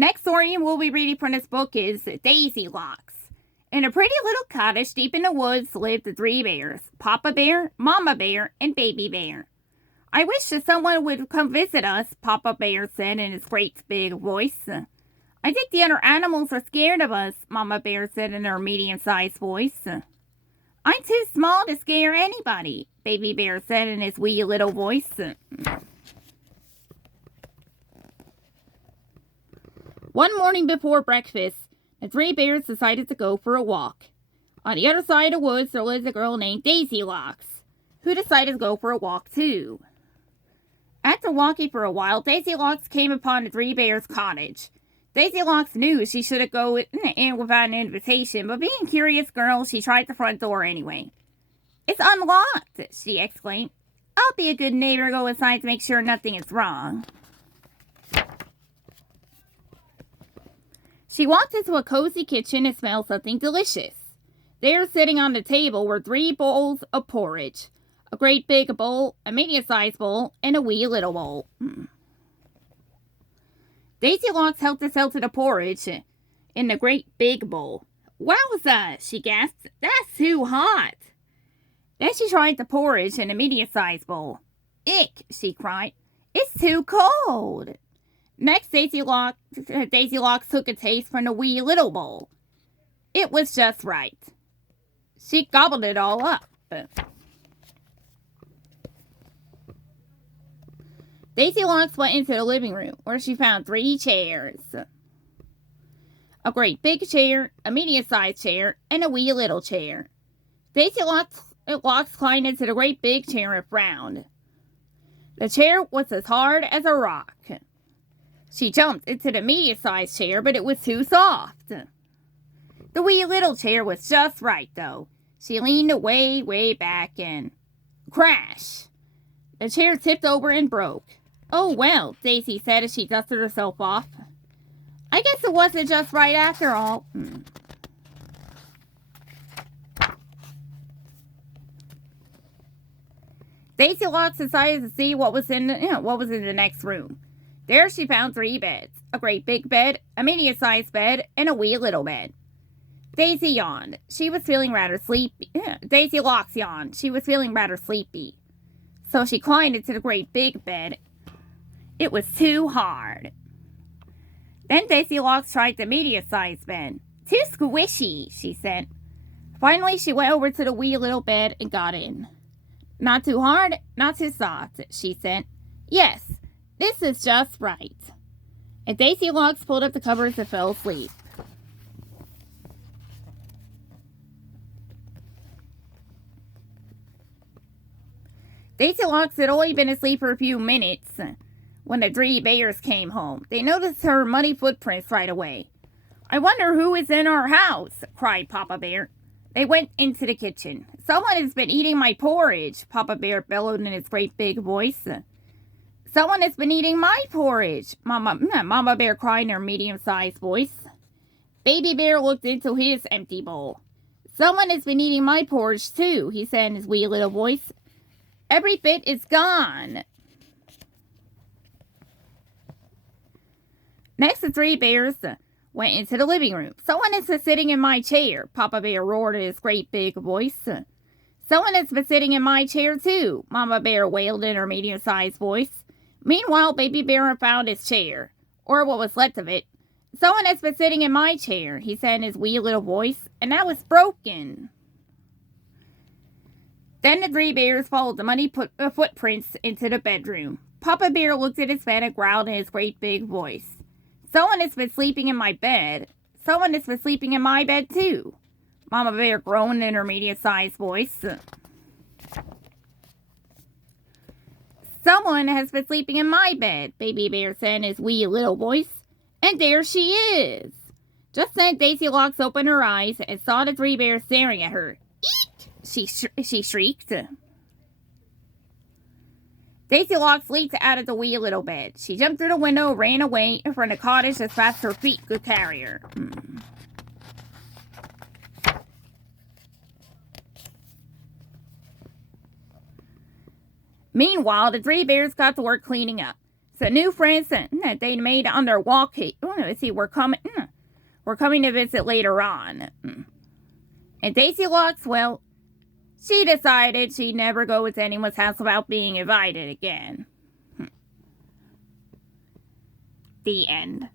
Next story we'll be reading from this book is Daisylocks. In a pretty little cottage deep in the woods lived the three bears, Papa Bear, Mama Bear, and Baby Bear. I wish that someone would come visit us, Papa Bear said in his great big voice. I think the other animals are scared of us, Mama Bear said in her medium-sized voice. I'm too small to scare anybody, Baby Bear said in his wee little voice. One morning before breakfast, the three bears decided to go for a walk. On the other side of the woods, there lived a girl named Daisylocks, who decided to go for a walk too. After walking for a while, Daisylocks came upon the three bears' cottage. Daisylocks knew she shouldn't go in without an invitation, but being a curious girl, she tried the front door anyway. It's unlocked, she exclaimed. I'll be a good neighbor and go inside to make sure nothing is wrong. She walked into a cozy kitchen and smelled something delicious. There, sitting on the table, were 3 bowls of porridge. A great big bowl, a medium-sized bowl, and a wee little bowl. Daisylocks helped herself to the porridge in the great big bowl. Wowza, she gasped. That's too hot. Then she tried the porridge in the medium-sized bowl. Ick, she cried. It's too cold. Next, Daisylocks took a taste from the wee little bowl. It was just right. She gobbled it all up. Daisylocks went into the living room, where she found 3 chairs. A great big chair, a medium-sized chair, and a wee little chair. Daisylocks climbed into the great big chair and frowned. The chair was as hard as a rock. She jumped into the medium-sized chair, but it was too soft. The wee little chair was just right, though. She leaned way, way back and... Crash! The chair tipped over and broke. Oh, well, Daisy said as she dusted herself off. I guess it wasn't just right after all. Daisylocks decided to see what was in the next room. There she found 3 beds. A great big bed, a medium-sized bed, and a wee little bed. Daisy yawned. She was feeling rather sleepy. Daisylocks yawned. She was feeling rather sleepy. So she climbed into the great big bed. It was too hard. Then Daisylocks tried the medium-sized bed. Too squishy, she said. Finally, she went over to the wee little bed and got in. Not too hard, not too soft, she said. Yes, this is just right. And Daisylocks pulled up the covers and fell asleep. Daisylocks had only been asleep for a few minutes when the 3 bears came home. They noticed her muddy footprints right away. I wonder who is in our house, cried Papa Bear. They went into the kitchen. Someone has been eating my porridge, Papa Bear bellowed in his great big voice. Someone has been eating my porridge, Mama Bear cried in her medium-sized voice. Baby Bear looked into his empty bowl. Someone has been eating my porridge too, he said in his wee little voice. Every bit is gone. Next, the 3 bears went into the living room. Someone has been sitting in my chair, Papa Bear roared in his great big voice. Someone has been sitting in my chair too, Mama Bear wailed in her medium-sized voice. Meanwhile, Baby Bear found his chair, or what was left of it. Someone has been sitting in my chair, he said in his wee little voice, and now it's broken. Then the 3 bears followed the muddy footprints into the bedroom. Papa Bear looked at his bed and growled in his great big voice. Someone has been sleeping in my bed. Someone has been sleeping in my bed too. Mama Bear groaned in her medium-sized voice. Someone has been sleeping in my bed, Baby Bear said in his wee little voice. And there she is. Just then Daisylocks opened her eyes and saw the 3 bears staring at her. Eek! She shrieked. Daisylocks leaped out of the wee little bed. She jumped through the window, ran away from the cottage as fast as her feet could carry her. Meanwhile, the 3 bears got to work cleaning up. a new friends that they made on their walk. Let's see, we're coming to visit later on. And Daisylocks, well, she decided she'd never go with anyone's house without being invited again. The end.